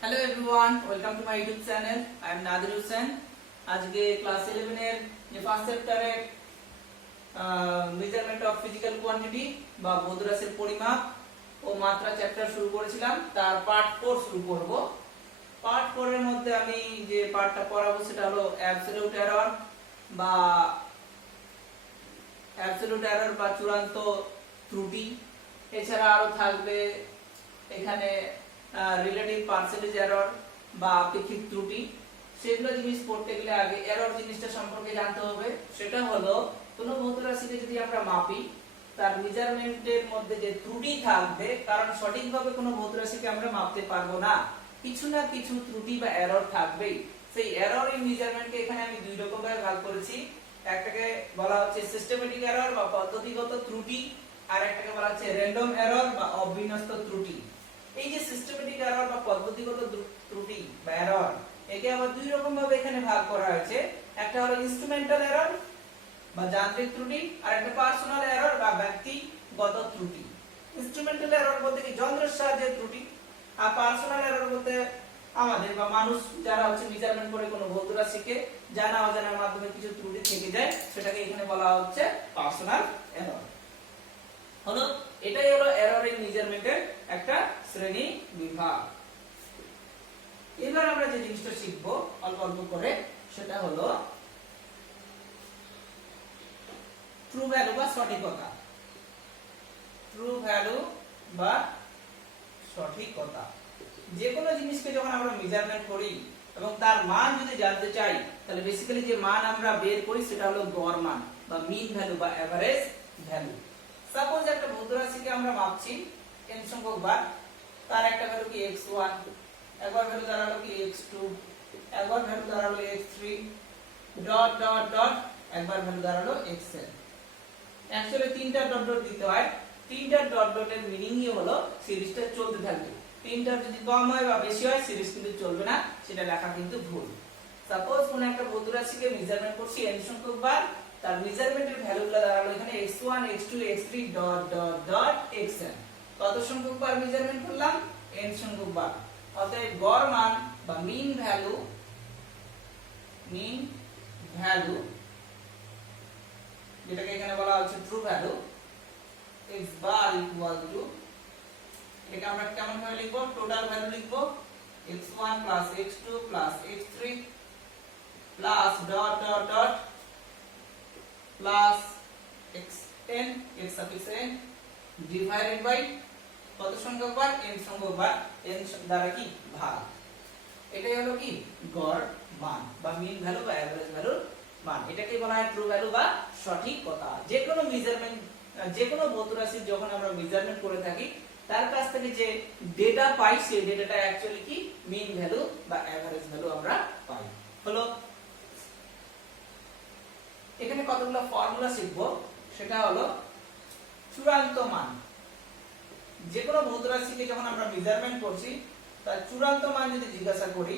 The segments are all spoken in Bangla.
Hello everyone, welcome to my YouTube channel. I am Nadir Hussain. আজকে ক্লাস 11 এর যে ফার্স্ট চ্যাপ্টারের মেজারমেন্ট অফ ফিজিক্যাল কোয়ান্টিটি বা ভৌত রাশির পরিমাপ ও মাত্রা চ্যাপ্টার শুরু করেছিলাম, তার পার্ট 4 শুরু করব। পার্ট 4 এর মধ্যে আমি যে পার্টটা পড়াবো সেটা হলো অ্যাবসলিউট এরর বা চূড়ান্ত ত্রুটি। এছাড়া আরো থাকবে এখানে রিলেটিভ পার্সেন্টেজ এরর বা আপেক্ষিক ত্রুটি। সেগুলো জিনিস পড়তে গেলে আগে এরর জিনিসটা সম্পর্কে জানতে হবে। সেটা হলো কোনো ভৌত রাশিকে যদি আমরা মাপি, তার মেজারমেন্টের মধ্যে যে ত্রুটি থাকবে, কারণ সঠিকভাবে কোনো ভৌত রাশিকে আমরা মাপতে পারবো না, কিছু না কিছু ত্রুটি বা এরর থাকবেই। সেই এরর ইন মেজারমেন্টকে এখানে আমি দুই রকম ভাবে ভাগ করেছি। একটাকে বলা হচ্ছে সিস্টেমেটিক এরর বা পদ্ধতিগত ত্রুটি, আর একটাকে বলা হচ্ছে র্যান্ডম এরর বা অবিন্যস্ত ত্রুটি। এই যে সিস্টেমেটিক এরর বা পদ্ধতিগত ত্রুটি বা এরর, একে আবার দুই রকম ভাবে এখানে ভাগ করা হয়েছে। একটা হলো ইনস্ট্রুমেন্টাল এরর বা যান্ত্রিক ত্রুটি, আর একটা পার্সোনাল এরর বা ব্যক্তিগত ত্রুটি। ইনস্ট্রুমেন্টাল এরর বলতে কি যন্ত্রের সাহায্যে ত্রুটি, আর পার্সোনাল এরর বলতে আমাদের বা মানুষ যারা মেজারমেন্ট করে কোনো ভৌত রাশিকে জানা অজানার মাধ্যমে কিছু ত্রুটি থেকে যায়, সেটাকে এখানে বলা হচ্ছে পার্সোনাল এরর। হলো এটাই হলো এরর ইন মেজারমেন্টের একটা শ্রেণী বিভাগ। এবার আমরা যে জিনিসটা শিখবো অল্প অল্প করে, সেটা হলো ট্রু ভ্যালু বা সঠিকতা। ট্রু ভ্যালু বা সঠিকতা, যে কোনো জিনিসকে যখন আমরা মেজারমেন্ট করি এবং তার মান যদি জানতে চাই, তাহলে বেসিক্যালি যে মান আমরা বের করি সেটা হলো গড় মান বা মিন ভ্যালু বা এভারেজ ভ্যালু। সাপোজ একটা ভৌত রাশিকে আমরা মাপছি n সংখ্যক বার, তার একটা ভ্যালু কি x1, একবার ভ্যালু দাঁড়ালো কি x2, একবার ভ্যালু দাঁড়ালো x3 ডট ডট ডট, একবার ভ্যালু দাঁড়ালো xn। অ্যাকচুয়ালি তিনটা ডট ডট দিতে হয়। তিনটা ডট ডটের মিনিংই হলো সিরিজটা চলতে থাকবে। তিনটা যদি কম হয় বা বেশি হয় সিরিজ কিন্তু চলবে না, সেটা লেখা কিন্তু ভুল। সাপোজ কোন একটা ভৌত রাশিকে মেজারমেন্ট করছি n সংখ্যক বার, তার মেজারমেন্টের ভ্যালুগুলো দাঁড়ালো এখানে x1 x2 x3 dot dot dot xn। কত সংখ্যক বার মেজারমেন্ট করলাম? n সংখ্যক বার। অতএব গড় মান বা মিন ভ্যালু যেটাকে এখানে বলা হচ্ছে true value, x bar equal to, এটাকে আমরা কেমন ভাবে লিখবো? টোটাল ভ্যালু লিখবো x1 plus x2 plus x3 plus dot dot dot plus xn x suffix n divided by কত সংখ্যক বার? n সংখ্যক বার, n দ্বারা কি ভাগ। এটাই হলো কি গড় মান বা মিন ভ্যালু বা এভারেজ ভ্যালুর মান। এটাকে বলা হয় ট্রু ভ্যালু বা সঠিকতা। যে কোনো মেজারমেন্ট, যে কোনো ভৌত রাশির যখন আমরা মেজারমেন্ট করে থাকি, তার কাছ থেকে যে ডেটা পাই সেই ডেটাটা অ্যাকচুয়ালি কি মিন ভ্যালু বা এভারেজ ভ্যালু আমরা পাই। হলো এখানে কতগুলো ফর্মুলা শিখবো। সেটা হলো চূড়ান্ত মান। যে কোনো ভৌত রাশিকে যখন আমরা মেজারমেন্ট করছি, তার চূড়ান্ত মান যদি জিজ্ঞাসা করি,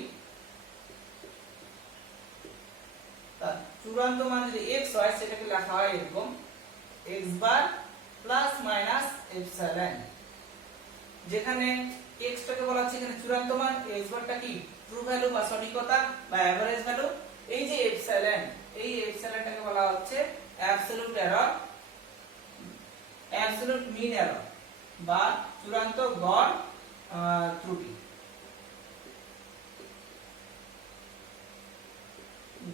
তার চূড়ান্ত মান যদি x হয়, সেটাকে লেখা হয় এরকম x বার প্লাস মাইনাস এপসাইলন। যেখানে x টাকে বলা হচ্ছে এখানে চূড়ান্ত মান, x বারটা কি ট্রু ভ্যালু বা সঠিকতা বা এভারেজ ভ্যালু। এই যে এপসাইলন, এই এপসাইলনটাকে বলা হচ্ছে অ্যাবসলিউট এরর, অ্যাবসলিউট মিন এরর বা চূড়ান্ত গড় ত্রুটি।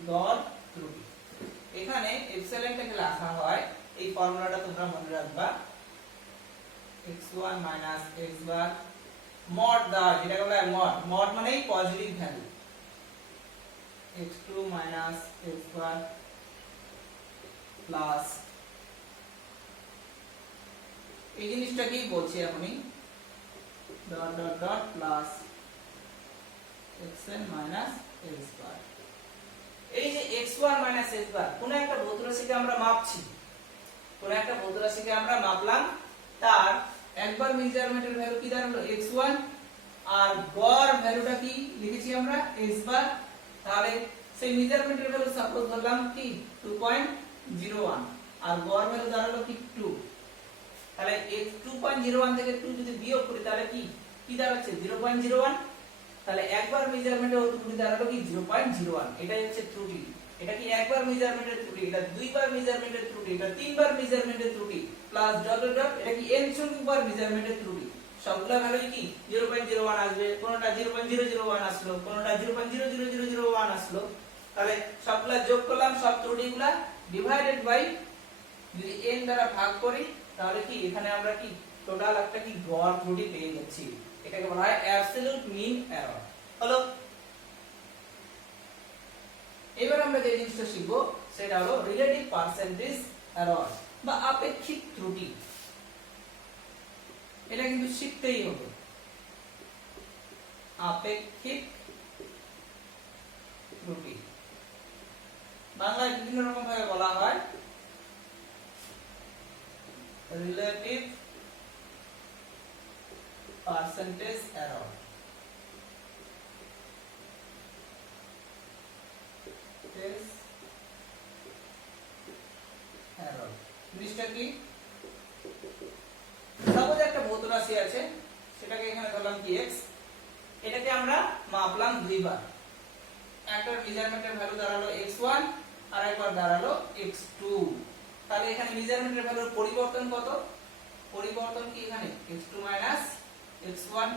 গড় ত্রুটি এখানে এপসাইলনটাকে লেখা হয়, এই ফর্মুলাটা তোমরা মনে রাখবা, x1 x বার মড দা, যেটা বলা হয় মড, মড মানেই পজিটিভ ভ্যালু, x2 x বার প্লাস এই জিনিসটা কি বলছি এখনই, dot dot dot plus xn x বার। এই যে x1 x বার, কোন একটা ভৌত রাশিকে আমরা মাপছি, কোন একটা ভৌত রাশিকে আমরা মাপলাম, তার একবার মেজারমেন্টের ভ্যালু কি দাঁড়ালো x1, আর গড় ভ্যালুটা কি লিখেছি আমরা x বার। তাহলে সেই মেজারমেন্টের ভ্যালু সাপোজ ধরলাম কি 2.01, আর গড় ভ্যালু দাঁড়ালো কি 2। তাহলে 2.01 থেকে 2 যদি বিয়োগ করি, তাহলে কি কি দাঁড়াচ্ছে 0.01। তাহলে একবার মেজারমেন্টে ত্রুটি দাঁড়ালো কি 0.01, এটাই হচ্ছে ত্রুটি। এটা কি একবার মেজারমেন্টের ত্রুটি, এটা দুইবার মেজারমেন্টের ত্রুটি, এটা তিনবার মেজারমেন্টের ত্রুটি, প্লাস ডট ডট ডট, এটা কি n সংখ্যকবার মেজারমেন্টের ত্রুটি। সবগুলা ভ্যালু কি 0.01 আসবে, কোনটা 0.001 আসলো, কোনটা 0.00001 আসলো। তাহলে সবগুলা যোগ করলাম, সব ত্রুটিগুলা ডিভাইডেড বাই, যদি n দ্বারা ভাগ করি তাহলে কি এখানে আমরা কি টোটাল একটা কি গড় ত্রুটি পেয়ে যাচ্ছি। এটাকে বলা হয় অ্যাবসলিউট মিন এরর। হলো, এবার আমরা যে জিনিসটা শিখবো সেটা হলো রিলেটিভ পার্সেন্টেজ এরর বা আপেক্ষিক ত্রুটি। এটা কিন্তু শিখতেই হবে। আপেক্ষিক ত্রুটি বাংলায় বিভিন্ন রকম ভাবে বলা হয়, রিলেটিভ পার্সেন্টেজ এরর। জিনিসটা কি, সাপোজ একটা ভৌত রাশি আছে, সেটাকে এখানে ধরলাম কি x, এটাকে আমরা মাপলাম দুইবার, একটার মেজারমেন্টের ভ্যালু দাঁড়ালো x1 আর একবার দাঁড়ালো x2। তাহলে এখানে মেজারমেন্টের ভ্যালুর পরিবর্তন কত, পরিবর্তন কি এখানে x2 x1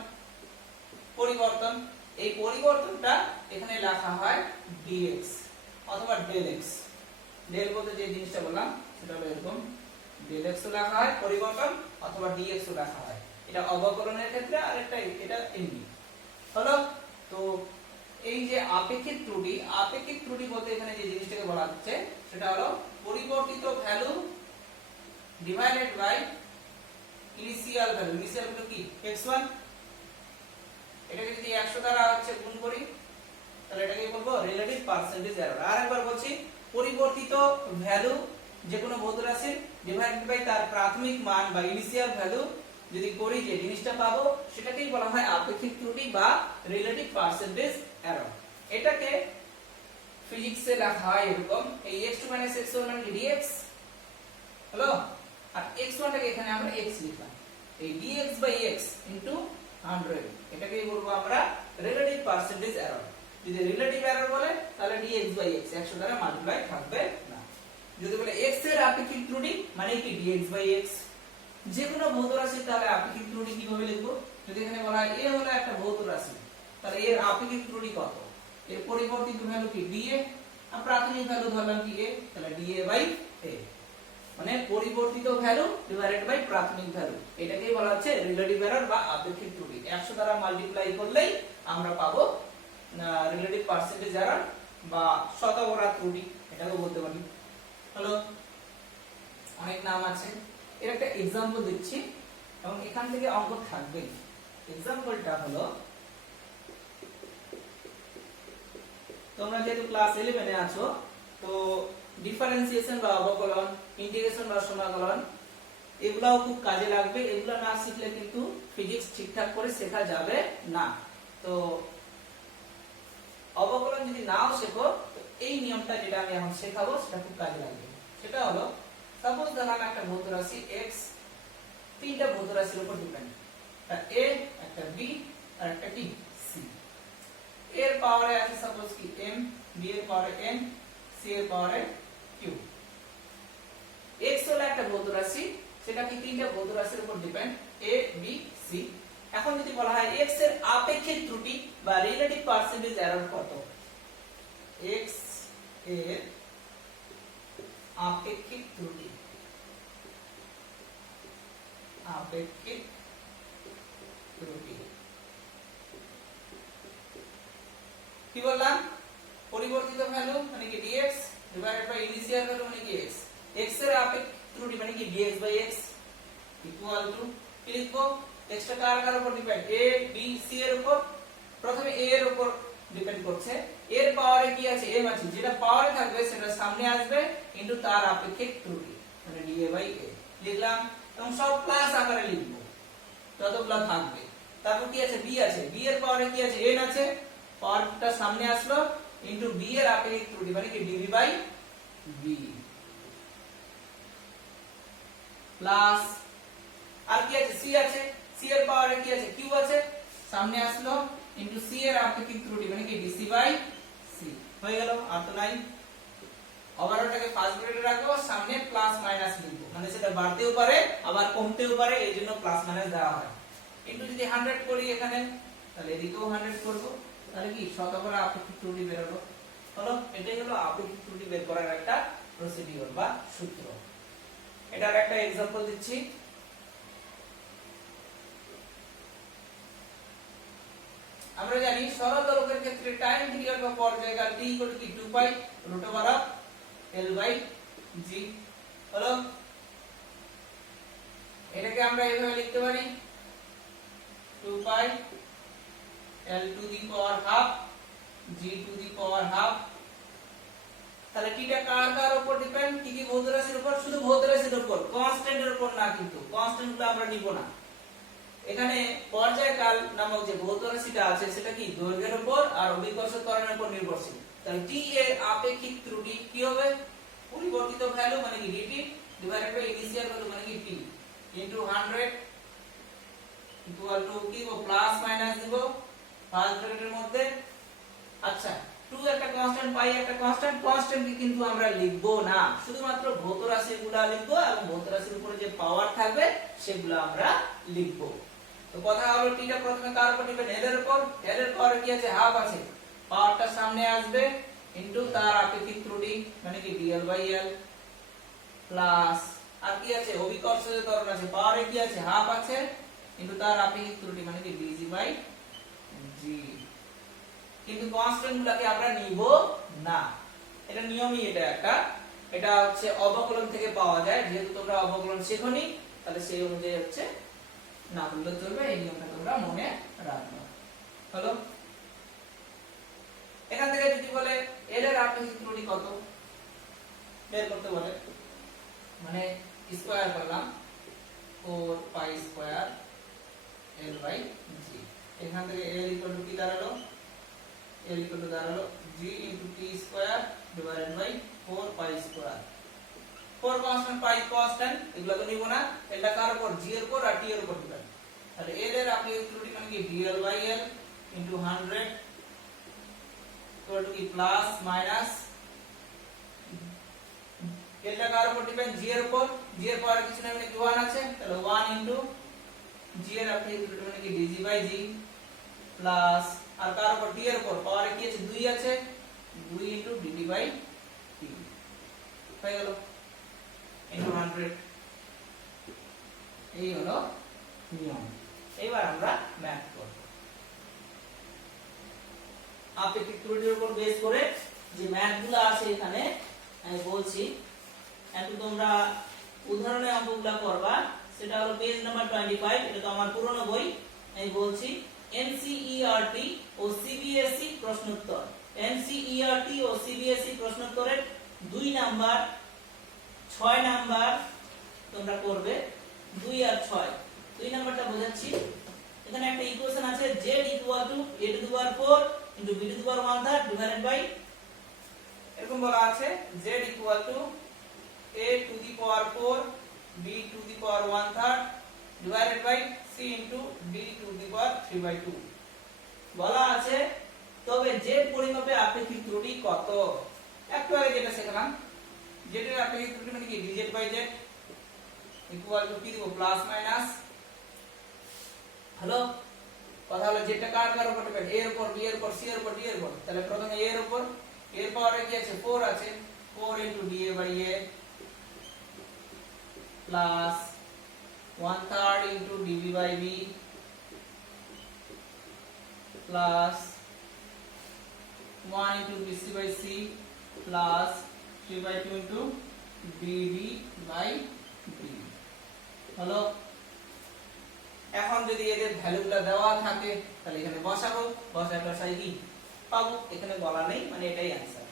পরিবর্তন, এই পরিবর্তনটা এখানে লেখা হয় dx অথবা del x। del বলতে যে জিনিসটা বললাম সেটা হলো এরকম, del x ও লেখা হয় পরিবর্তন, অথবা dx ও লেখা হয়। এটা অবকলনের ক্ষেত্রে, আর একটা এটা এমনি। হলো, তো এই যে আপেক্ষিক ত্রুটি, আপেক্ষিক ত্রুটি বলতে এখানে যে জিনিসটাকে বলা হচ্ছে সেটা হলো পরিবর্তিত value divided by initial value. Initial value কি x1, এটাকে যদি 100 দ্বারা হচ্ছে গুণ করি তাহলে এটাকে বলবো রিলেটিভ পার্সেন্টেজ এরর। আরেকবার বলছি, পরিবর্তিত ভ্যালু যে কোনো ভৌত রাশির ডিভাইডেড বাই তার প্রাথমিক মান বা ইনিশিয়াল ভ্যালু যদি করি, যে জিনিসটা পাবো সেটাকেই বলা হয় আপেক্ষিক ত্রুটি বা রিলেটিভ পার্সেন্টেজ এরর। এটাকে ফিজিক্সে লেখা হয় এরকম, এই x2 x1 মানে কি dx, হলো, আর x1 টাকে এখানে আমরা x লিখলাম, এই dx বাই x ইনটু 100, এটাকেই বলবো আমরা রিলেটিভ পার্সেন্টেজ এরর। যদি রিলেটিভ এরর বলে তাহলে dx বাই x 100 দ্বারা মাল্টিপ্লাই থাকবে না। যদি বলে x এর আপেক্ষিক ত্রুটি মানে কি dx বাই x, যে কোনো ভৌত রাশি তাহলে আপেক্ষিক ত্রুটি কিভাবে লিখবো, যদি এখানে বলা হয় a হলো একটা ভৌত রাশি, তাহলে এর আপেক্ষিক ত্রুটি কত, এর পরিবর্তিত ভ্যালু কি dA, আর প্রাথমিক ভ্যালু ধরলাম কি a, তাহলে dA বাই a, মানে পরিবর্তিত ভ্যালু ডিভাইডেড বাই প্রাথমিক ভ্যালু, এটাকেই বলা হচ্ছে রিলেটিভ এরর বা আপেক্ষিক ত্রুটি। 100 দ্বারা মাল্টিপ্লাই করলেই আমরা পাবো রিলেটিভ পার্সেন্টেজ এরর বা শতকরা ত্রুটি, এটাকে বলতে পারি। হলো, অনেক নাম আছে। এর একটা एग्जांपल দিচ্ছি এবং এখান থেকে অঙ্ক থাকবে। एग्जांपलটা হলো, তোমরা যেহেতু ক্লাস 11 এ আছো, তো ডিফারেন্সিয়েশন বা অবকলন, ইন্টিগ্রেশন বা সমাকলন এগুলাও খুব কাজে লাগবে। এগুলা না শিখলে কিন্তু ফিজিক্স ঠিকঠাক করে শেখা যাবে না। তো অবকলন যদি নাও শেখো, তো এই নিয়মটা যেটা আমি এখন শেখাবো সেটা খুব কাজে লাগবে। সেটা হলো, সাপোজ ধরলাম একটা ভৌত রাশি x, তিনটা ভৌত রাশির উপর ডিপেন্ড, একটা a, একটা b আর একটা কি c। এর পাওয়ারে আছে সাপোজ কি m, b এর পাওয়ারে n, c এর পাওয়ারে q। x হলো একটা ভৌত রাশি, সেটা কি তিনটা ভৌত রাশির উপর ডিপেন্ড, a, b, c। এখন যদি বলা হয় x এর আপেক্ষিক ত্রুটি বা রিলেটিভ পার্সেন্টেজ এরর কত, x এর আপেক্ষিক ত্রুটি, আপেক্ষিক ত্রুটি কি বললাম, পরিবর্তিত ভ্যালু মানে কি dx divided by initial value মানে কি x, x এর আপেক্ষিক ত্রুটি মানে কি dx by x equal to, কি লিখবো, x টা কার উপর ডিপেন্ড, a, b, c এর উপর। প্রথমে a এর উপর ডিপেন্ড করছে, এর পাওয়ারে কি আছে m আছে, যেটা পাওয়ারে থাকবে সেটা সামনে আসবে ইনটু তার আপেক্ষিক ত্রুটি মানে dA বাই a লিখলাম, এবং সব প্লাস আকারে লিখবো যতগুলো থাকবে। তারপর কি আছে b আছে, b এর পাওয়ারে কি আছে n আছে, পাওয়ারটা সামনে আসলো ইনটু b এর আপেক্ষিক ত্রুটি মানে কি dv বাই b প্লাস, আর কি আছে c আছে, c এর পাওয়ারে কি আছে q আছে, সামনে আসলো ইনটু সি এর আপেক্ষিক ত্রুটি মানে কি ডিসি বাই সি হয়ে গেল। আর তো নাই, আবার ওটাকে ফার্স্ট ব্র্যাকেটে রাখবো, সামনে প্লাস মাইনাস লিখবো, মানে সেটা বাড়তেও পারে আবার কমতেও পারে, এইজন্য প্লাস মাইনাস দেওয়া হয়। কিন্তু যদি 100 করি এখানে, তাহলে এদিকেও 100 করব, তাহলে কি শতকরা আপেক্ষিক ত্রুটি বের হলো। হলো, এটাই হলো আপেক্ষিক ত্রুটি বের করার একটা প্রসিডিউর বা সূত্র। এটার একটা एग्जांपल দিচ্ছি। আমরা জানি সরল দোলকের ক্ষেত্রে টাইম পিরিয়ড বা পর্যায়কাল t কি 2 পাই √L/g হলো। এটাকে আমরা এইভাবে লিখতে পারি 2 পাই L two the power half g two the power half. তাহলে টিটা কার কার উপর ডিপেন্ড, কি কি ভৌত রাশির উপর? শুধু ভৌত রাশির উপর, কনস্ট্যান্টের উপর না, কিন্তু কনস্ট্যান্টগুলো আমরা নিব না। এখানে পর্যায়কাল নামক যে ভৌত রাশিটা আছে সেটা কি দৈর্ঘ্যের উপর আর অভিকর্ষ ত্বরণের উপর নির্ভরশীল। তাহলে t এর আপেক্ষিক ত্রুটি কি হবে? পরিবর্তিত ভ্যালু মানে কি dt divided by initial value মানে কি t ইনটু 100 ইকুয়াল টু কি গো প্লাস মাইনাস দিব ফার্স্ট ব্র্যাকেটের মধ্যে। আচ্ছা 2 একটা কনস্ট্যান্ট, পাই একটা কনস্ট্যান্ট, কনস্ট্যান্টকে কিন্তু আমরা লিখব না, শুধুমাত্র ভৌত রাশিগুলো লিখব এবং ভৌত রাশির উপরে যে পাওয়ার থাকবে সেগুলো আমরা লিখব। তো কথা হলো টিটা প্রথমে কার উপর ডিপেন্ড? এল এর উপর। এল এর পাওয়ার কি আছে? হাফ আছে, পাওয়ারটা সামনে আসবে ইনটু তার আপেক্ষিক ত্রুটি মানে কি dl/l প্লাস আর কি আছে অভিকর্ষ যে ত্বরণ আছে, পাওয়ারে কি আছে হাফ আছে ইনটু তার আপেক্ষিক ত্রুটি মানে কি dg/g। কিন্তু কনস্ট্যান্ট গুলোকে আমরা নিব না, এটা নিয়মই, এটা একটা, এটা হচ্ছে অবকলন থেকে পাওয়া যায়। যেহেতু তোমরা অবকলন শেখোনি তাহলে সেই অনুযায়ী হচ্ছে না বললে চলবে, এই নিয়মটা তোমরা মনে রাখবে। হলো, এখান থেকে যদি বলে এল এর আপেক্ষিক ত্রুটি কত বের করতে বলে, মানে স্কয়ার করলাম 4 পাই স্কয়ার L/g। এখান থেকে l ইকুয়াল টু কি দাঁড়ালো? l ইকুয়াল টু দাঁড়ালো g into t square divided by 4 pi square. 4 constant, pi constant, এগুলো তো নিব না। এটা কার উপর? g এর উপর আর t এর উপর ডিপেন্ড। তাহলে l এর আপেক্ষিক ত্রুটি মানে কি dl/l ইনটু 100 ইকুয়াল টু কি প্লাস মাইনাস, এটা কার উপর ডিপেন্ড? g এর উপর। g এর পাওয়ার কিছু না, মানে কি 1 আছে, তাহলে 1 ইনটু g এর আপেক্ষিক ত্রুটি মানে কি dg/g প্লাস আর কার উপর? t এর উপর, পাওয়ারে কি আছে 2 আছে, 2 ইনটু dt/t হয়ে গেল ইনটু 100। এই হলো নিয়ম। এবার আমরা ম্যাথ করব। আপেক্ষিক ত্রুটির উপর বেস করে যে ম্যাথগুলো আছে এখানে আমি বলছি, এখন তোমরা উদাহরণে অঙ্কগুলো করবা। সেটা হলো পেজ নাম্বার 25, এটা তো আমার পুরনো বই। আমি বলছি NCERT ও CBSE প্রশ্নোত্তর। NCERT ও CBSE প্রশ্নোত্তরের 2 নাম্বার 6 নাম্বার তোমরা করবে, 2 আর 6। 2 নাম্বারটা বোঝাচ্ছি। এখানে একটা ইকুয়েশন আছে z equal to a to the power 4 into b to the power 1/3 divided by, এরকম বলা আছে z equal to a to the power 4 b to the power 1/3 divided by c into d to the power 3/2 বলা আছে। তবে z পরিমাপে আপেক্ষিক ত্রুটি কত? একটু আগে যেটা শিখলাম, z এর আপেক্ষিক ত্রুটি মানে কি dz/z ইকুয়াল টু কি দিব প্লাস মাইনাস। হ্যালো, কথা হলো যেটা কার কার উপর ডিপেন্ড? a এর উপর, b এর উপর, c এর উপর, d এর উপর। তাহলে প্রথমে a এর উপর, এর পাওয়ারে কি আছে 4 আছে, 4 into dA/a plus 1/3 into dB/b plus 1 into bc/c plus 3/2 into dd/d। হলো, এখন যদি এদের ভ্যালুগুলো দেওয়া থাকে তাহলে এখানে বসাবো, বসাই কি পাবো? এখানে বলা নেই, মানে এটাই आंसर।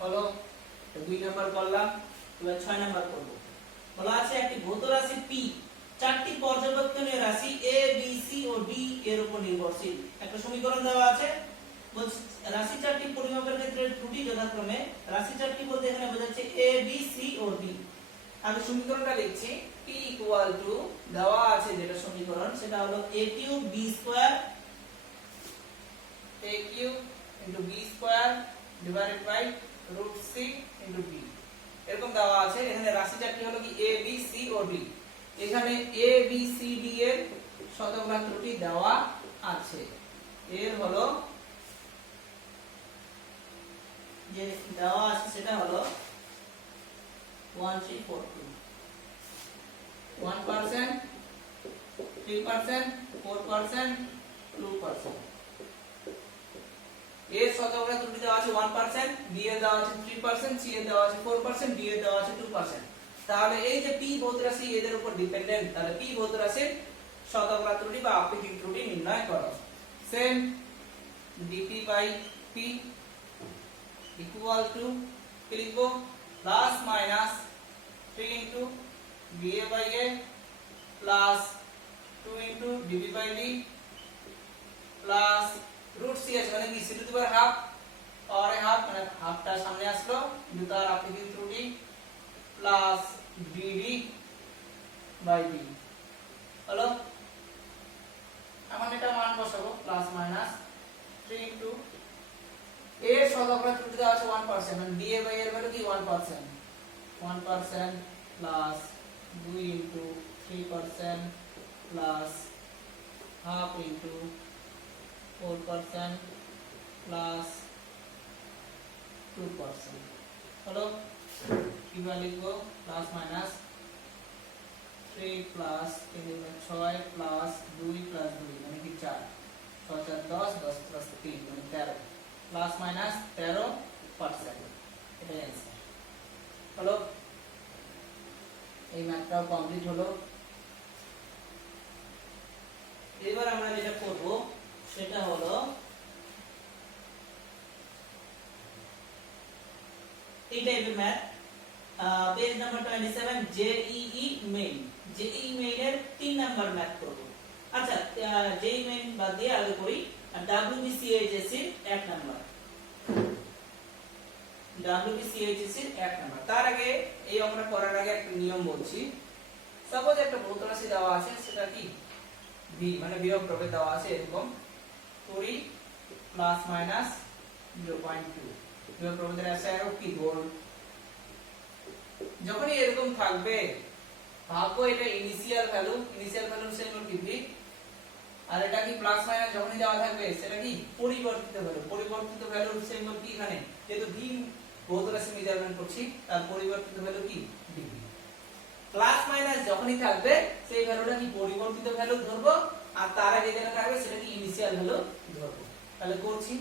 হলো, তো 2 নাম্বার করলাম। এবার 6 নাম্বার করব। বলা আছে একটি ভৌত রাশি p 4টি পর্যবেক্ষণীয় রাশি a b c O d এর উপর নির্ভরশীল। একটা সমীকরণ দেওয়া আছে, বলছে রাশি 4টি পরিমাপের ক্ষেত্রে ত্রুটি যথাক্রমে, রাশি 4টি বলতে এখানে বোঝাচ্ছে a b c O d। আমি সমীকরণটা লিখছি, p ইকুয়াল টু দেওয়া আছে যেটা সমীকরণ সেটা হলো a cube b square a cube into b square divided by root c into d এরকম দেওয়া আছে। এখানে রাশি চারটি হলো কি a b c O d। এখানে a b c d এর শতকরা ত্রুটি দেওয়া আছে। এর হলো যে দেওয়া আছে সেটা হলো 1342 1%, 3%, 4%, 2%। এর শতকরা ত্রুটি দেওয়া আছে 1%, b এর দেওয়া আছে 3%, c এর দেওয়া আছে 4%, d এর দেওয়া আছে 2%। তাহলে এই যে p ভৌত রাশি এদের উপর ডিপেন্ডেন্ট, তাহলে p ভৌত রাশির শতকরা ত্রুটি বা আপেক্ষিক ত্রুটি নির্ণয় করো। Same dp by p equal to কি লিখবো plus minus 3 into ba by a plus 2 into db by d plus root c আছে মানে কি c to the power half और हाफ মানে হাফটা সামনে আসলো কিন্তু তার আপেক্ষিক ত্রুটি প্লাস dd বাই d হলো। এখন এটা মান বসাবো প্লাস মাইনাস 3 ইনটু এর শতকরা ত্রুটি দেওয়া আছে 1% মানে da বাই এর ভ্যালু কি 1%, 1% plus 2 into 3% plus half into 4% plus 2% হলো। কিভাবে লিখবো plus minus 3 plus 6 plus 2 plus 2 মানে কি 4 6 4 10 10 প্লাস 3 মানে 13 প্লাস মাইনাস 13%। এটাই आंसर হলো। এই ম্যাথটাও কমপ্লিট হলো। এবার আমরা যেটা করব সেটা হলো এই টাইপের math page number 27 JEE Main. JEE মেইনের 3 নাম্বার ম্যাথ করব। আচ্ছা জেইই মেইন বাদ দিয়ে আগে করি ডব্লিউবিসিএইচএসসি এর 1 নাম্বার। ডব্লিউবিসিএইচএসসি এর 1 নাম্বার। তার আগে এই অঙ্কটা করার আগে একটা নিয়ম বলছি। সাপোজ একটা ভৌত রাশি দেওয়া আছে সেটা কি v মানে বিয়োগ প্রভেদ দেওয়া আছে এরকম 20 প্লাস মাইনাস 0.2 বিয়োগ প্রভেদের আছে আর কি ভোল্ট। যখনই এরকম থাকবে ভাগ্য এটা ইনিশিয়াল ভ্যালু সিম্বল কি v আর এটা কি প্লাস মাইনাস যখনই দেওয়া থাকবে সেটা কি পরিবর্তিত ভ্যালুর সিম্বল কি এখানে যেহেতু v ভৌত রাশি মেজারমেন্ট করছি তার পরিবর্তিত ভ্যালু কি dv। প্লাস মাইনাস যখনই থাকবে সেই ভ্যালুটা কি পরিবর্তিত ভ্যালু ধরবো আর তার আগে যেটা থাকবে সেটা কি ইনিশিয়াল ভ্যালু ধরবো। তাহলে করছি।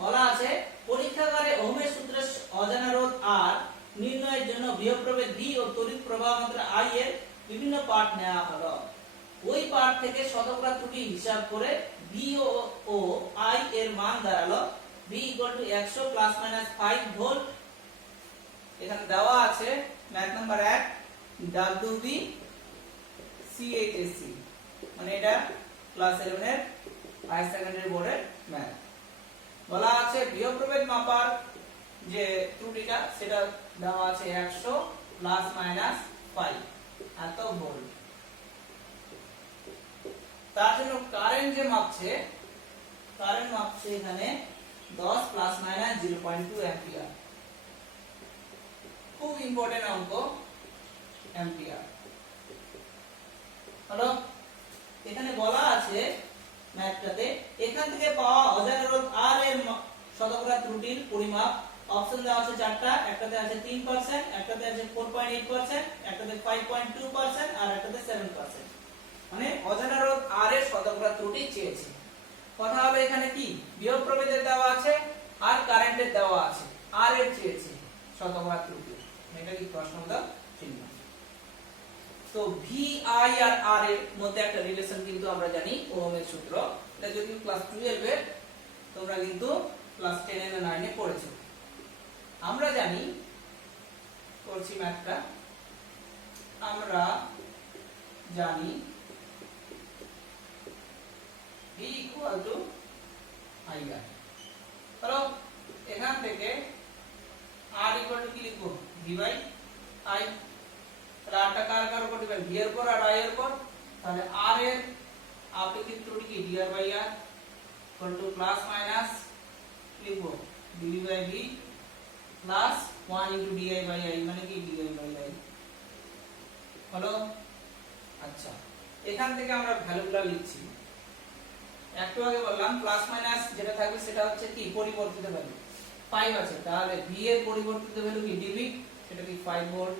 বলা আছে পরীক্ষাগারে ওহমের সূত্রের অজানা রোধ R নির্ণয়ের জন্য বিভব প্রভেদ V ও তড়িৎ প্রবাহ মাত্রা I এর বিভিন্ন পার্ট নেওয়া হলো। ওই পার্ট থেকে শতকরা ত্রুটি হিসাব করে V ও I এর মান দাঁড়ালো V 100 প্লাস মাইনাস 5 ভোল্ট। এখানে দেওয়া আছে ম্যাথ নাম্বার 1 WBCHSC মানে এটা ক্লাস 11 এর হায়ার সেকেন্ডারি বোর্ডের ম্যাথ। বলা আছে বিভব প্রভেদ মাপার যে ত্রুটিটা সেটা দেওয়া আছে 100 প্লাস মাইনাস 5 এত ভোল্ট। তার জন্য কারেন্ট যে মাপছে এখানে 10 প্লাস মাইনাস 0.2 অ্যাম্পিয়ার। খুব ইম্পর্টেন্ট অঙ্ক অ্যাম্পিয়ার হলো। এখানে বলা আছে ম্যাথটাতে এখান থেকে পাওয়া অজানা রোধ R এর শতকরা ত্রুটির পরিমাপ। অপশন দেওয়া আছে চারটা, একটাতে আছে 3%, একটাতে আছে 4.8%, একটাতে 5.2% আর একটাতে 7%। মানে অজানা রোধ R এর শতকরা ত্রুটি চেয়েছে। কথা হলো এখানে কি বিভব প্রভেদের দেওয়া আছে আর কারেন্টের দেওয়া আছে, R এর চেয়েছে শতকরা ত্রুটি। এটা কি প্রশ্নবোধক চিহ্ন। তো ভি আই আর আর এর মধ্যে একটা রিলেশন কিন্তু আমরা জানি ওহমের সূত্র। এটা যদি ক্লাস 12 এর তোমরা কিন্তু ক্লাস 10 এর 9 এ পড়েছো। আমরা জানি করছি ম্যাথটা আমরা জানি V I R। চলো এখান থেকে R কি লিখবো V বাই I। তাহলে R টা কার উপর ডিপেন্ড V এর উপর আর I এর উপর। তাহলে R এর আপেক্ষিক ত্রুটি কি dr by r equal to plus minus লিখব dv by v plus 1 into di by i মানে কি di বাই i হলো। আচ্ছা, এখান থেকে আমরা ভ্যালুগুলো লিখছি। একটু আগে বললাম প্লাস মাইনাস যেটা থাকবে সেটা হচ্ছে কি পরিবর্তিত ভ্যালু 5 আছে, তাহলে v এর পরিবর্তিত ভ্যালু কি dv, সেটা কি 5 ভোল্ট।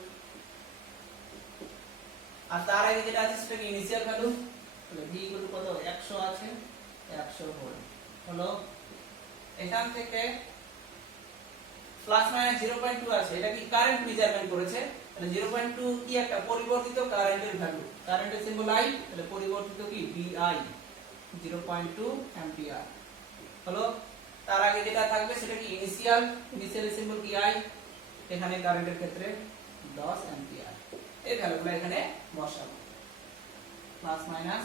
আর তার আগে যেটা আছে সেটা কি ইনিশিয়াল ভ্যালু, তাহলে v ইকুয়াল টু কত 100 আছে, 100 ভোল্ট হলো। এখান থেকে প্লাস মাইনাস 0.2 আছে, এটা কি কারেন্ট মেজারমেন্ট করেছে, তাহলে 0.2 কি একটা পরিবর্তিত কারেন্টের ভ্যালু, কারেন্টের সিম্বল i, তাহলে পরিবর্তিত কি vi 0.2 অ্যাম্পিয়ার হলো। তার আগে যেটা থাকবে সেটা কি ইনিশিয়াল, ইনিশিয়াল সিম্বল কি i, এখানে কারেন্টের ক্ষেত্রে 10 অ্যাম্পিয়ার। এই ভ্যালুগুলো এখানে বসাবো। Plus minus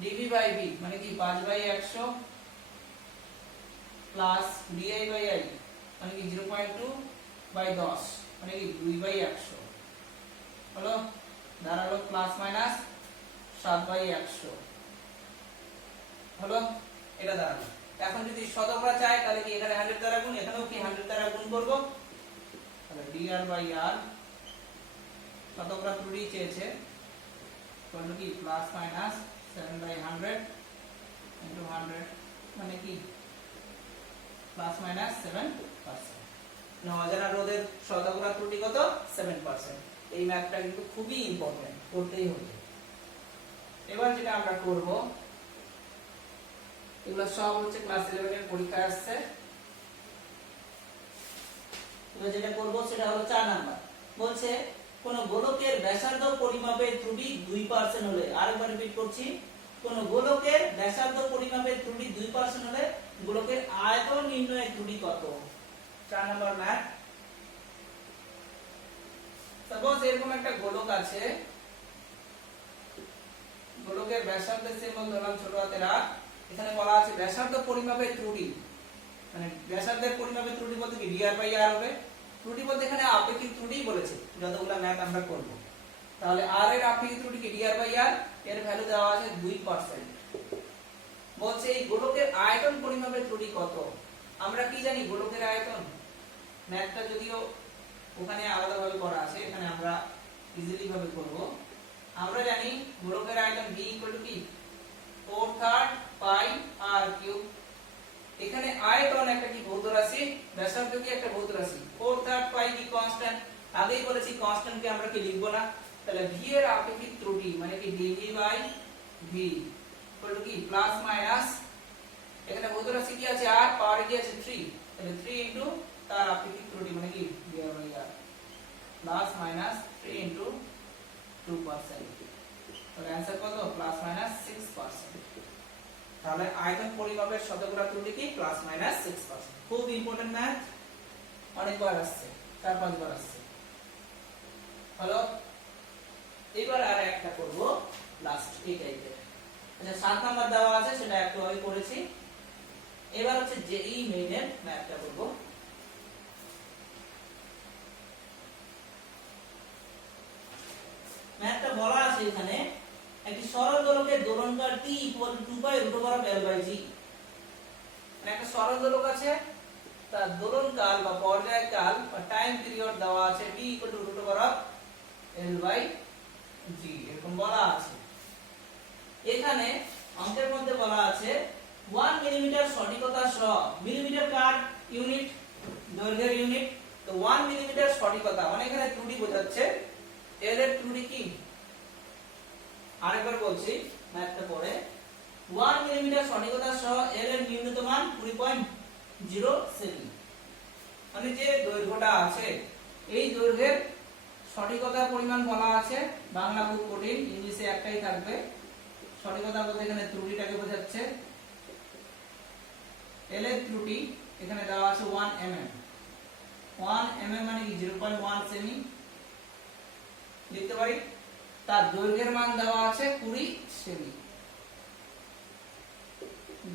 dv by v মানে কি 5 by 100 plus di by i মানে কি 0.2 বাই 10 মানে কি 2 বাই 100 হলো। দাঁড়ালো প্লাস মাইনাস 7 বাই 100 হলো। এটা দাঁড়ালো। এখন যদি শতকরা চাই তাহলে কি এখানে 100 দ্বারা গুণ, এখানেও কি 100 দ্বারা গুণ করব, তাহলে dr বাই r শতকরা ত্রুটি চেয়েছে তাহলে কি প্লাস মাইনাস 7 বাই 100 ইনটু 100 মানে কি প্লাস মাইনাস 7%। অজানা রোধের শতকরা ত্রুটি কত 7%। এই ম্যাথটা কিন্তু খুবই ইম্পর্টেন্ট, করতেই হবে। এবার যেটা আমরা করব, এগুলো সব হচ্ছে ক্লাস 11 এর পরীক্ষায় আসছে। এবার যেটা করব সেটা হলো 4 নাম্বার। বলছে কোন গোলকের ব্যাসার্ধ পরিমাপের ত্রুটি 2% হলে, আরেকবার রিপিট করছি, কোন গোলকের ব্যাসার্ধ পরিমাপের ত্রুটি 2% হলে গোলকের আয়তন নির্ণয়ের ত্রুটি কত। 4 নাম্বার ম্যাথ। সাপোজ এরকম একটা গোলক আছে, গোলকের ব্যাসার্ধের সিম্বল ধরলাম ছোট হাতের r, এখানে বলা আছে ব্যাসার্ধ পরিমাপের ত্রুটি, মানে ব্যাসার্ধের পরিমাপের ত্রুটি বলতে কি dr বাই r হবে। ত্রুটি বলতে এখানে আপেক্ষিক ত্রুটি বলেছে, যতগুলো ম্যাথ আমরা করব। তাহলে r এর আপেক্ষিক ত্রুটি কি dr বাই r, এর ভ্যালু দেওয়া আছে 2%। বলছে এই গোলকের আয়তন পরিমাপের ত্রুটি কত। আমরা কি জানি গোলকের আয়তন, ম্যাথটা যদিও ওখানে আলাদাভাবে করা আছে, এখানে আমরা ইজিলি ভাবে করব। আমরা জানি গোলকের আয়তন v ইকুয়াল টু কি 4/3 পাই r কিউব। এখানে আয়তন একটা কি ভৌত রাশি, ব্যাসার্ধ কি একটা ভৌত রাশি, 4/3 পাই কি কনস্ট্যান্ট, আগেই বলেছি কনস্ট্যান্ট কে আমরা কি লিখব না। তাহলে v এর আপেক্ষিক ত্রুটি মানে কি dv by v equal to কি প্লাস মাইনাস, এখানে ভৌত রাশি কি আছে r, পাওয়ার কি আছে 3, তাহলে 3 ইনটু তার আপেক্ষিক ত্রুটি মানে কি dr by r plus minus 3 into 2%। তাহলে आंसर কত প্লাস মাইনাস 6%। তাহলে আয়তন পরিমাপের শতকরা ত্রুটি কি প্লাস মাইনাস 6%। খুব ইম্পর্টেন্ট ম্যাথ, অনেকবার আসছে, 4-5 বার আসছে। হলো। এবার আর একটা করব লাস্ট এই টাইপের। আচ্ছা 7 নাম্বার দেওয়া আছে, সেটা একটু আগে করেছি। এবার হচ্ছে জেই মেইনের ম্যাথটা করব। ম্যাথটা বলা আছে এখানে একটি সরল দোলকের দোলনকাল t = 2π√L/g। একটা সরল দোলক আছে, তার দোলনকাল বা পর্যায়কাল বা টাইম পিরিয়ড দেওয়া আছে t = √L/g, এরকম বলা আছে। এখানে অঙ্কের মধ্যে বলা আছে 1 মিলিমিটার সঠিকতা সহ, মিলিমিটার কার ইউনিট, দৈর্ঘ্যের ইউনিট, তো 1 মিলিমিটার সঠিকতা মানে এখানে ত্রুটি বোঝাচ্ছে। L এর ত্রুটি কি, আরেকবার বলছি ম্যাথটা পড়ে, 1 মিলিমিটার সঠিকতা সহ L এর নিম্নতম মান 20.07, মানে যে দৈর্ঘ্যটা আছে এই দৈর্ঘ্যের সঠিকতার পরিমাণ বলা আছে। বাংলা খুব কঠিন, ইংলিশে একটাই থাকবে। সঠিকতা বলতে এখানে ত্রুটিটাকে বোঝাচ্ছে। L এর ত্রুটি এখানে দেওয়া আছে 1 mm, 1 mm মানে কি 0.1 সেমি লিখতে পারি। তার দৈর্ঘ্যের মান দেওয়া আছে 20 সেমি,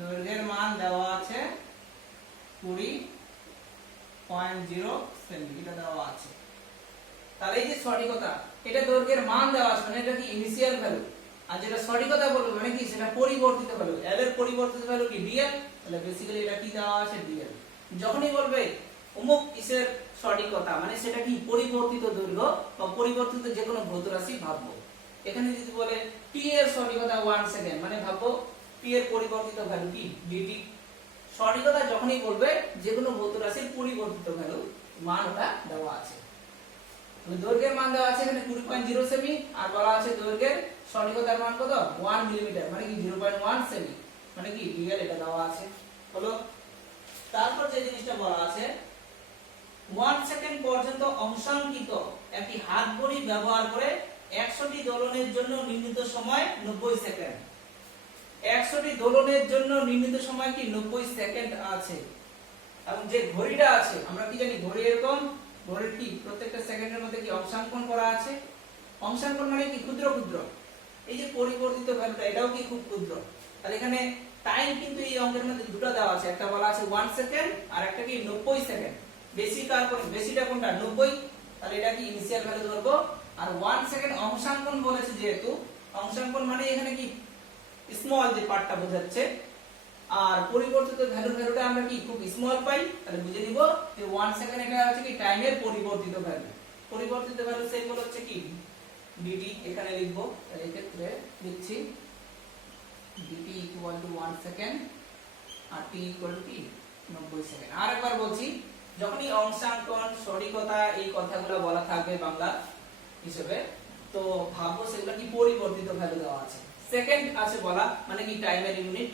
দৈর্ঘ্যের মান দেওয়া আছে 20.0 সেমি, এটা দেওয়া আছে। তাহলে এই যে সঠিকতা, এটা দৈর্ঘ্যের মান দেওয়া আছে, মানে এটা কি ইনিশিয়াল ভ্যালু, আর যেটা সঠিকতা বলবো মানে কি সেটা পরিবর্তিত ভ্যালু, l এর পরিবর্তিত ভ্যালু কি dl, তাহলে বেসিক্যালি এটা কি দেওয়া আছে dl। যখনই বলবে অমুক ইসের সঠিকতা মানে সেটা কি পরিবর্তিত দৈর্ঘ্য বা পরিবর্তিত যে কোনো ভৌত রাশি ভাববো। এখানে যদি বলে t এর সঠিকতা 1 সেকেন্ড মানে ভাববো t এর পরিবর্তিত ভ্যালু কি dt। সঠিকতা যখনই বলবে যে কোনো ভৌত রাশির পরিবর্তিত ভ্যালু মান ওটা দেওয়া আছে। দৈর্ঘ্যের মান দেওয়া আছে এখানে 2.0 সেমি আর বলা আছে দৈর্ঘ্যের সঠিকতার মান কত 1 মিলিমিটার মানে কি 0.1 সেমি মানে কি dl এটা দেওয়া আছে হলো। তারপর যে জিনিসটা বলা আছে 1 সেকেন্ড পর্যন্ত অংশাঙ্কিত একটি হাত ঘড়ি ব্যবহার করে 100টি দোলনের জন্য নির্ণীত সময় 90 সেকেন্ড। 100টি দোলনের জন্য নির্ণীত সময় কি 90 সেকেন্ড আছে। এবং যে ঘড়িটা আছে আমরা কি জানি ঘড়ি এরকম, ঘড়ির কি প্রত্যেকটা সেকেন্ডের মধ্যে কি অংশাঙ্কন করা আছে। অংশাঙ্কন মানে কি ক্ষুদ্র ক্ষুদ্র, এই যে পরিবর্তিত ভ্যালুটা এটাও কি খুব ক্ষুদ্র। তাহলে এখানে টাইম কিন্তু এই অঙ্কের মধ্যে দুটো দেওয়া আছে, একটা বলা আছে 1 সেকেন্ড আর একটা কি 90 সেকেন্ড। বেশি কার কোন বেশিটা কোনটা 90, তাহলে এটা কি ইনিশিয়াল ভ্যালু ধরবো। আর 1 সেকেন্ড অংশাঙ্কন বলেছে যেহেতু অংশাঙ্কন মানে এখানে কি স্মল যে পার্টটা বোঝাচ্ছে। আর পরিবর্তিত ভ্যালুটা আমরা কি খুব স্মল পাই, তাহলে বুঝে নিব যে 1 সেকেন্ড এটা হচ্ছে কি টাইমের পরিবর্তিত ভ্যালু। পরিবর্তিত ভ্যালু সেগুলো হচ্ছে কি dt এখানে লিখবো, তাহলে এই ক্ষেত্রে লিখছি dt equal to 1 সেকেন্ড আর t equal to কি 90 সেকেন্ড। আরেকবার বলছি যখনই অংশাঙ্কন সঠিকতা এই কথাগুলো বলা থাকবে বাংলা হিসেবে তো ভাববো সেগুলো কি পরিবর্তিত ভ্যালু দেওয়া আছে। সেকেন্ড আছে বলা মানে কি টাইমের ইউনিট,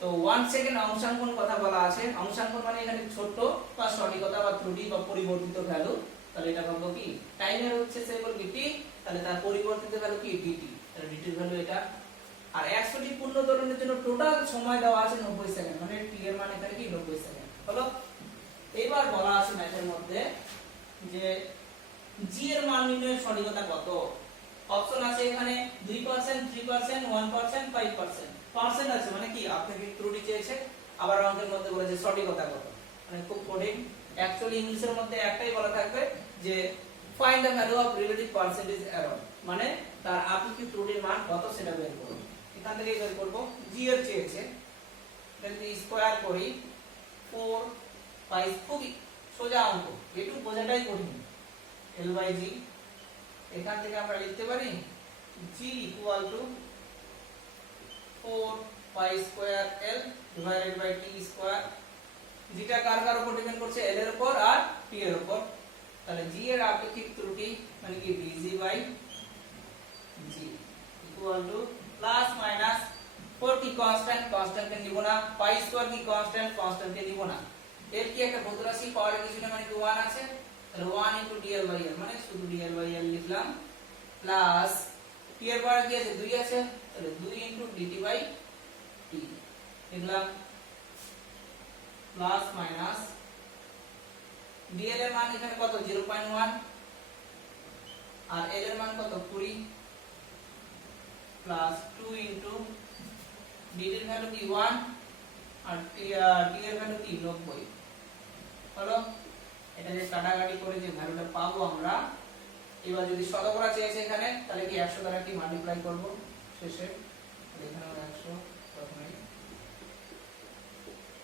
তো 1 সেকেন্ড অংশাঙ্কন কথা বলা আছে। অংশাঙ্কন মানে এখানে ছোট বা সঠিকতা বা ত্রুটি বা পরিবর্তিত ভ্যালু, তাহলে এটা ভাববো কি টাইমের হচ্ছে সেগুলো কি t, তাহলে তার পরিবর্তিত ভ্যালু কি dt, তাহলে dt এর ভ্যালু এটা। আর 100টি পূর্ণ দোলনের জন্য টোটাল সময় দেওয়া আছে 90 সেকেন্ড মানে t এর মান এখানে কি 90 সেকেন্ড হলো। এবার বলা আছে ম্যাথের মধ্যে যে g এর মান নির্ণয়ের সঠিকতা কত। অপশন আছে এখানে 2%, 3%, 1%, 5%। পার্সেন্ট আছে মানে কি আপনাকে ত্রুটি চেয়েছে, আবার অঙ্কের মধ্যে বলেছে সঠিকতা কত, মানে খুব কঠিন। অ্যাকচুয়ালি ইংলিশের মধ্যে একটাই বলা থাকবে যে find the value of relative percentage error, মানে তার আপেক্ষিক ত্রুটির মান কত সেটা বের করুন। এখান থেকে বের করব g এর চেয়েছে, যদি স্কয়ার করি 4 5 খুবই সোজা অঙ্ক, একটু বোঝাটাই কঠিন। l/g এখান থেকে আমরা লিখতে পারি g equal to 4 pi square l divided by t square। যেটা কার কার উপর ডিপেন্ড করছে l এর উপর আর t এর উপর। তাহলে g এর আপেক্ষিক ত্রুটি মানে কি bg by g equal to plus minus 4 কি কনস্ট্যান্ট, কনস্ট্যান্ট কে নিব না, pi square কি কনস্ট্যান্ট, কনস্ট্যান্ট কে নিব না। এর কি একটা ভৌত রাশি পাওয়ারে কিছু না মানে কি 1 আছে, তাহলে 1 into dl by l মানে শুধু dl by l লিখলাম, প্লাস t এর পাওয়ারে কি আছে 2 আছে, তাহলে 2 into dt by t লিখলাম, প্লাস মাইনাস dl এর মান এখানে কত 0.1 আর l এর মান কত 20 প্লাস 2 into dt এর ভ্যালু কি 1 আর t এর ভ্যালু কি 90 হলো। এটা যে কাটাকাটি করে যে ভ্যালুটা পাবো আমরা, এবার যদি শতকরা চেয়েছে এখানে তাহলে কি 100 দ্বারা কি মাল্টিপ্লাই করব শেষে, এখানে 100 প্রথমে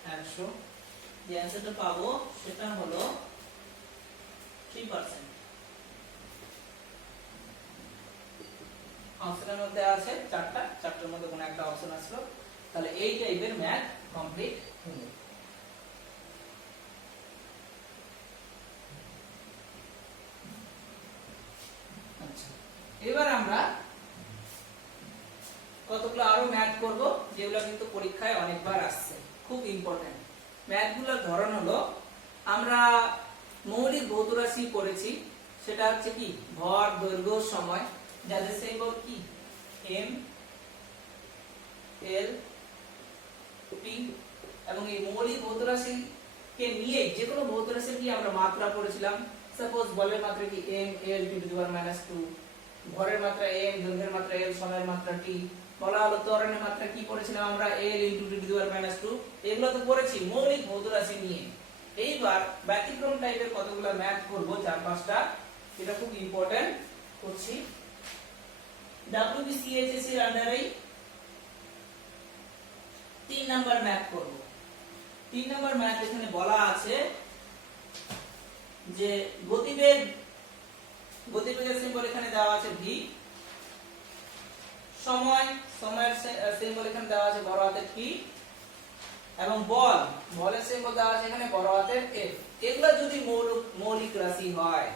100, যে অ্যানসারটা পাবো সেটা হলো 3%। অপশনের মধ্যে আছে চারটার মধ্যে কোন একটা অপশন আসলো, তাহলে এই টাইপের ম্যাথ কমপ্লিট হলো। আচ্ছা, এবার আমরা কতগুলো আরো ম্যাথ করব যেগুলো কিন্তু পরীক্ষায় অনেকবার আসছে, খুব ইম্পর্টেন্ট। ম্যাথগুলোর ধরন হলো আমরা মৌলিক ভৌত রাশি পড়েছি, সেটা হচ্ছে কি ভর, দৈর্ঘ্য, সময়, যাদের সিম্বল কি m l t, এবং এই মৌলিক ভৌত রাশি কে নিয়ে যে কোনো ভৌত রাশির কি আমরা মাত্রা পড়েছিলাম। সাপোজ বলের মাত্রা কি m l t to the power -2, ভরের মাত্রা m, দৈর্ঘ্যের মাত্রা l, সময়ের মাত্রা t। বলা হলো ত্বরণের মাত্রা কি পড়েছিলাম আমরা l * 10 টু দি পাওয়ার -2। এগুলো তো পড়েছি মৌলিক ভৌত রাশি নিয়ে। এইবার ব্যতিক্রম টাইপের কতগুলো ম্যাথ করব 4-5টা, এটা খুব ইম্পর্টেন্ট করছি। WBCHS এর আন্ডারেই 3 নাম্বার ম্যাথ করব। 3 নাম্বার ম্যাথ এখানে বলা আছে যে গতিবেগের সিম্বল এখানে দেওয়া আছে v, সময়ের সিম্বল এখানে দেওয়া আছে বড় হাতের t, এবং বলের সিম্বল দেওয়া আছে এখানে বড় হাতের f। এগুলো যদি মৌলিক রাশি হয়,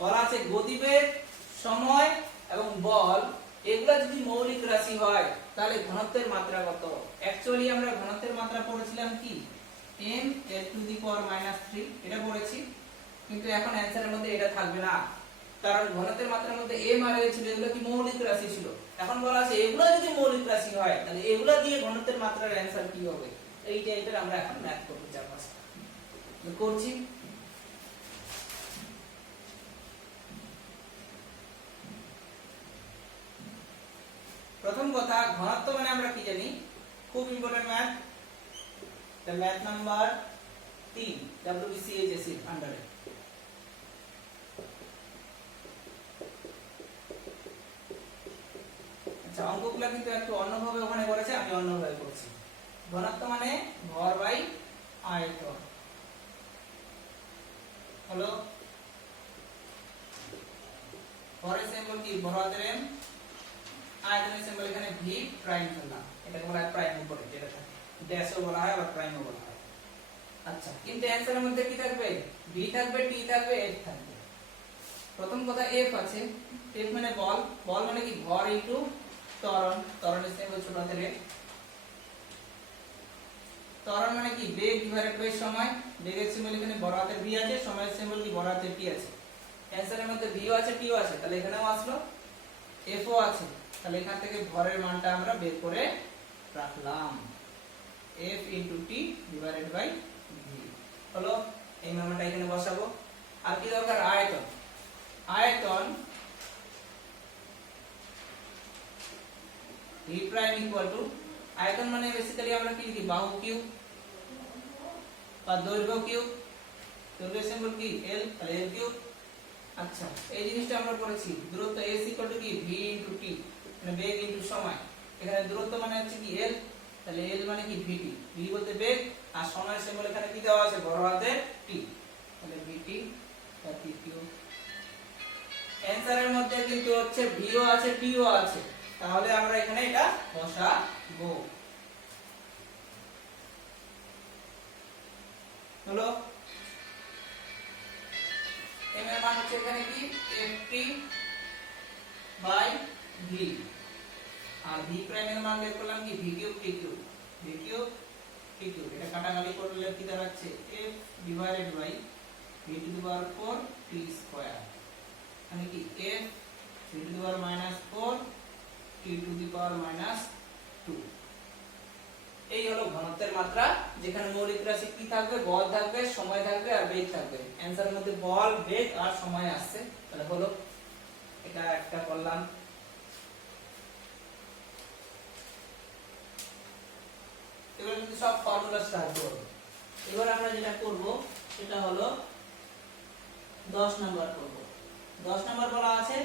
বলা আছে গতিবেগ, সময় এবং বল এগুলা যদি মৌলিক রাশি হয় তাহলে ঘনত্বের মাত্রা কত? অ্যাকচুয়ালি আমরা ঘনত্বের মাত্রা পড়েছিলাম কি m l⁻³ এটা পড়েছি, কিন্তু এখন অ্যানসারের মধ্যে এটা থাকবে না, কারণ ঘনত্বের মাত্রার মধ্যে m আর l ছিল, এগুলো কি মৌলিক রাশি ছিল। এখন বলা আছে এগুলো যদি মৌলিক রাশি হয় তাহলে এগুলা দিয়ে ঘনত্বের মাত্রার অ্যানসার কি হবে? এই টাইপের আমরা এখন ম্যাথ করব, চার পাঁচটা করছি। প্রথম কথা, ঘনত্ব মানে আমরা কি জানি? খুব important math, math number 3 WBCHS এর আন্ডারে। আচ্ছা, অঙ্কগুলো কিন্তু একটু অন্যভাবে ওখানে করেছে, আমি অন্যভাবে করছি। ঘনত্ব মানে ভর বাই আয়তন। হলো ভরের সিম্বল কি বড় হাতের m, আয়তনের সিম্বল এখানে v প্রাইম ফেললাম, এটাকে বলা হয় প্রাইম উপরে, যেটা থাকে ড্যাশও বলা হয় আবার প্রাইমও বলা হয়। আচ্ছা, কিন্তু অ্যানসারের মধ্যে কি থাকবে? v থাকবে, t থাকবে, f থাকবে। প্রথম কথা f আছে, f মানে বল মানে কি ভর ইনটু ত্বরণ, ত্বরণের সিম্বল ছোট হাতের f। ত্বরণ মানে কি বেগ ডিভাইডেড বাই সময়, বেগের সিম্বল এখানে বড় হাতের v আছে, সময়ের সিম্বল কি বড় হাতের t আছে। অ্যানসারের মধ্যে v ও আছে, t ও আছে, তাহলে এখানেও আসলো, f ও আছে, তাহলে এখান থেকে ভরের মানটা আমরা বের করে রাখলাম, f * t divided by v। হলো, এই মানটা এখানে বসাবো। আর কি দরকার? আয়তন v প্রাইম ইকুয়াল টু, আয়তন মানে বেসিক্যালি আমরা কি লিখি? বাহু কিউব বা দৈর্ঘ্য কিউব, দৈর্ঘ্যের সিম্বল কি l, তাহলে l কিউব। আচ্ছা, এই জিনিসটা আমরা পড়েছি, দূরত্ব s ইকুয়াল টু কি v * t, মানে বেগ ইনটু সময়। এখানে দূরত্ব মানে হচ্ছে কি l, তাহলে l মানে কি vt, v বলতে বেগ, আর সময়ের সিম্বল এখানে কি দেওয়া আছে? বড় হাতের t, তাহলে vt t কিউব। অ্যানসারের মধ্যে কিন্তু হচ্ছে v ও আছে, t ও আছে, তাহলে আমরা এখানে এটা বসাবো। হলো, m এর মান হচ্ছে এখানে কি ft বাই v, আর v প্রাইম এর মান বের করলাম কি v cube t cube, v cube t cube. এটা কাটাকাটি করলে কি দাঁড়াচ্ছে? f divided by v to the power 4 t square, মানে কি f v to the power -4 t to the power -2। এই হলো ঘনত্বের মাত্রা, যেখানে মৌলিক রাশি কি থাকবে? বল থাকবে, সময় থাকবে আর বেগ থাকবে। অ্যানসারের মধ্যে বল, বেগ আর সময় আসছে, তাহলে হলো, এটা একটা করলাম। এবার কিন্তু সব ফর্মুলা স্টার্ট করব। এবার আমরা যেটা করব সেটা হলো 10 নাম্বার করব। 10 নাম্বার বলা আছে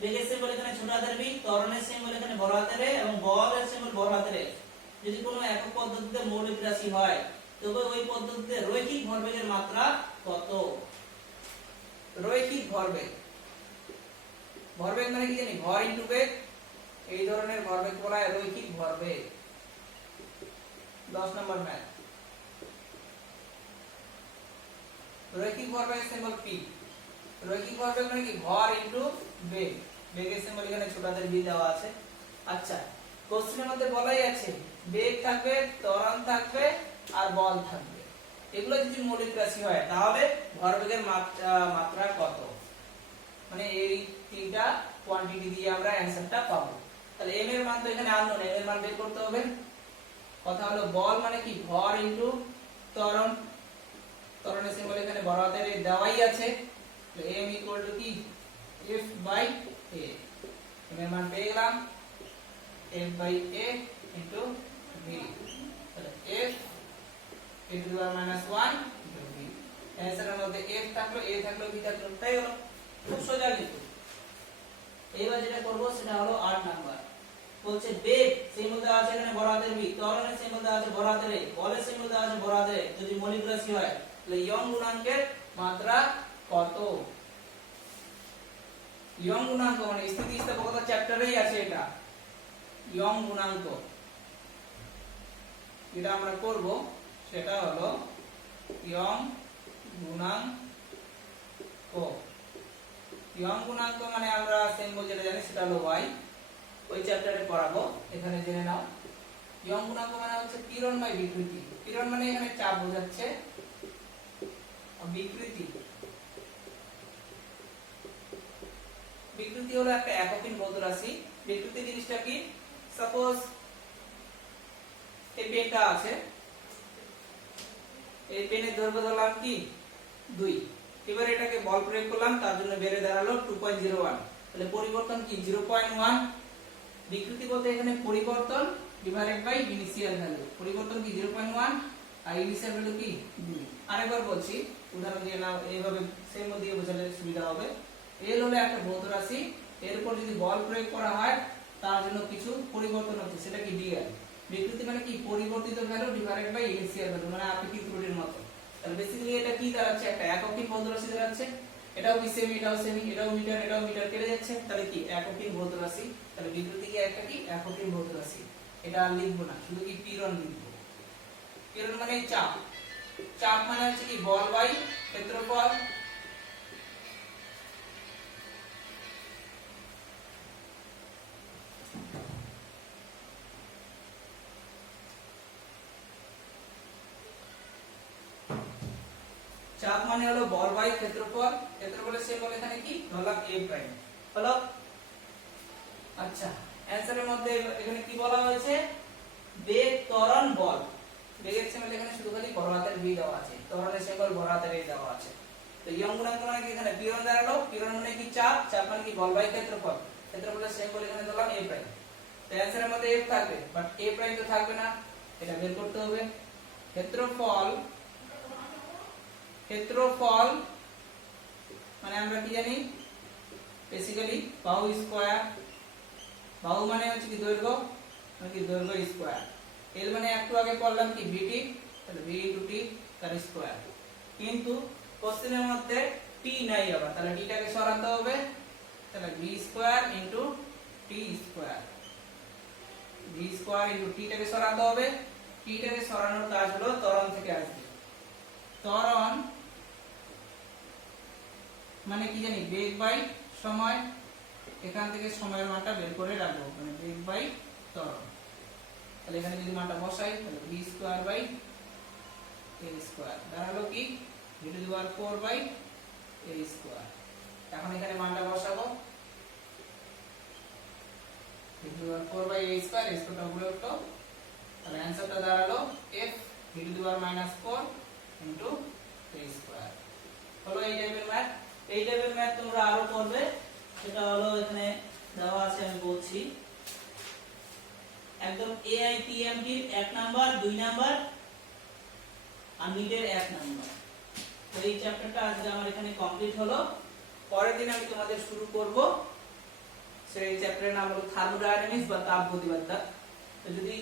বেগের সিম্বল এখানে ছোট হাতের b, ত্বরণের সিম্বল এখানে বড় হাতের a এবং বলের সিম্বল বড় হাতের a। যদি কোনো একক পদ্ধতিতে মৌলিক রাশি হয় তবে ওই পদ্ধতিতে রৈখিক ভরবেগের মাত্রা কত? রৈখিক ভরবেগ মানে কি জানি? ভর ইনটু বেগ, এই ধরনের ভরবেগ বলা হয় রৈখিক ভরবেগ। 10 নম্বর ম্যাথ। রৈখিক ভরবেগের সিম্বল p, রৈখিক ভরবেগ মানে কি ভর ইনটু বেগ, বেগের সিম্বল এখানে ছোট হাতের b দেওয়া আছে। আচ্ছা, কোশ্চেনের মধ্যে বলাই আছে বেগ থাকবে, ত্বরণ থাকবে আর বল থাকবে। এগুলো যদি মৌলিক রাশি হয় তাহলে ভরবেগের মাত্রা কত? মানে এই তিনটা কোয়ান্টিটি দিয়ে আমরা অ্যানসারটা পাবো। তাহলে m এর মান তো এখানে আননোন, m এর মান বের করতে হবে। কথা হলো বল মানে কি ভর ইনটু ত্বরণ, ত্বরণের সিম্বল এখানে বড় হাতের a দেওয়াই আছে, তো m ইকুয়াল টু কি f বাই a। m এর মান পেয়ে গেলাম f by a into v, তাহলে f a to the power -1 into v। অ্যানসারের মধ্যে f থাকলো, a থাকলো, v থাকলো, তাই হলো। খুব সোজা লিখো। এবার যেটা করব সেটা হলো 8 নাম্বার। বলছে বেগ সিম্বল দেওয়া আছে এখানে বড় হাতের বি, ত্বরণের সিম্বল দেওয়া আছে বড় হাতের এ, বলের সিম্বল দেওয়া আছে বড় হাতের এ। যদি মৌলিক রাশি হয় তাহলে ইয়ং গুণাঙ্কের মাত্রা কত? ইয়ং গুণাঙ্ক মানে স্থিতিস্থাপকতা চ্যাপ্টারেই আছে এটা, ইয়ং গুণাঙ্ক। যেটা আমরা করব সেটা হলো ইয়ং গুণাঙ্ক। ইয়ং গুণাঙ্ক মানে আমরা সিম্বল যেটা জানি সেটা হলো y, ওই চ্যাপ্টারে পড়াবো, এখানে জেনে নাও। ইয়ং গুণাঙ্ক মানে হচ্ছে পীড়ন বাই বিকৃতি। পীড়ন মানে এখানে চাপ বোঝাচ্ছে, বিকৃতি বিকৃতি হলো একটা এককহীন ভৌত রাশি। বিকৃতি জিনিসটা কি? সাপোজ এই পেনটা আছে, এই পেনের দৈর্ঘ্য ধরলাম কি 2, এবার এটাকে বল প্রয়োগ করলাম, তার জন্য বেড়ে দাঁড়ালো 2.01, তাহলে পরিবর্তন কি 0.1। বিকৃতি বলতে এখানে পরিবর্তন ডিভাইডেড বাই ইনিশিয়াল ভ্যালু, পরিবর্তন কি 0.1 আর ইনিশিয়াল ভ্যালু কি 2। আরেকবার বলছি, উদাহরণ দিয়ে নাও, এইভাবে সেম দিয়ে বোঝালে সুবিধা হবে। এল হলো একটা ভৌত রাশি, এর উপর যদি বল প্রয়োগ করা হয় তার জন্য কিছু পরিবর্তন হচ্ছে, সেটা কি ডিএল। বিকৃতি মানে কি পরিবর্তিত value divided by initial value, মানে আপেক্ষিক ত্রুটির মতো। তাহলে বেসিক্যালি এটা কি দাঁড়াচ্ছে? একটা এককহীন ভৌত রাশি দাঁড়াচ্ছে। এটাও কি সেমি, এটাও সেমি, এটাও মিটার কেটে যাচ্ছে, তাহলে কি এককহীন ভৌত রাশি। তাহলে বিকৃতি কি একটা কি এককহীন ভৌত রাশি। এটা আর লিখবো না, শুধু কি পীড়ন লিখবো। পীড়ন মানে চাপ, চাপ মানে হচ্ছে কি বল বাই ক্ষেত্রফল। চাপ মানে হলো বল বাই ক্ষেত্রফল, ক্ষেত্রফলের সিম্বল এখানে কি ধরলাম a প্রাইম হলো। আচ্ছা, অ্যানসারের মধ্যে এখানে কি বলা হয়েছে? বেগ, ত্বরণ, বল। বেগের সিম্বল এখানে শুধু খালি বড় হাতের বি দেওয়া আছে, ত্বরণের সিম্বল বড় হাতের এ দেওয়া আছে। তো ইয়ং গুণাঙ্ক মানে কি এখানে পীড়ন দাঁড়ালো, পীড়ন মানে কি চাপ, চাপ মানে কি বল বাই ক্ষেত্রফল, ক্ষেত্রফলের সিম্বল এখানে ধরলাম a প্রাইম। তো অ্যানসারের মধ্যে f থাকবে, বাট a প্রাইম তো থাকবে না, এটা বের করতে হবে। ক্ষেত্রফল, ক্ষেত্রফল মানে আমরা কি জানি বেসিক্যালি বাহু স্কয়ার। বাহু মানে হচ্ছে কি দৈর্ঘ্য, মানে কি দৈর্ঘ্য স্কয়ার। এল মানে একটু আগে পড়লাম কি বিটি, তাহলে বি ইনটু টি তার স্কয়ার। কিন্তু কোশ্চেনের মধ্যে টি নাই আবার, তাহলে টিটাকে সরাতে হবে, তাহলে B square into T square. B square into টিটাকে সরাতে হবে। টিটাকে সরানোর কাজ হলো ত্বরণ থেকে আসবে। ত্বরণ মানে কি জানি বেগ বাই সময়, এখান থেকে সময়ের মানটা বের করে রাখবো, মানে বেগ বাই ত্বরণ। তাহলে এখানে যদি মানটা বসাই তাহলে v square by a square দাঁড়ালো কি v to the power 4 by a square. এখন এখানে মানটা বসাবো, v to the power 4 by a square, a স্কয়ারটা উপরে উঠলো, তাহলে অ্যানসারটা দাঁড়ালো f v to the power -4 into a square. হলো এই টাইপের ম্যাথ। এই টাইপের ম্যাথ তোমরা আরো করবে, সেটা হলো এখানে দেওয়া আছে, আমি বলছি একদম AITMT 1 নাম্বার 2 নাম্বার আর নিটের 1 নাম্বার। তো এই চ্যাপ্টারটা আজকে আমার এখানে কমপ্লিট হলো। পরের দিন আমি তোমাদের শুরু করব, সেই চ্যাপ্টারের নাম হলো থার্মোডায়নামিক্স বা তাপগতিবিদ্যা। তো যদি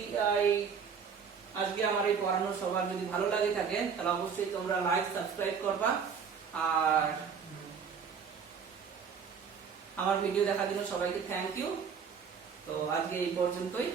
আজকে আমার এই পড়ানো সবার যদি ভালো লাগে থাকে তাহলে অবশ্যই তোমরা লাইক সাবস্ক্রাইব করবা, আর আমার ভিডিও দেখার জন্য সবাইকে থ্যাংক ইউ। তো আজকে এই পর্যন্তই।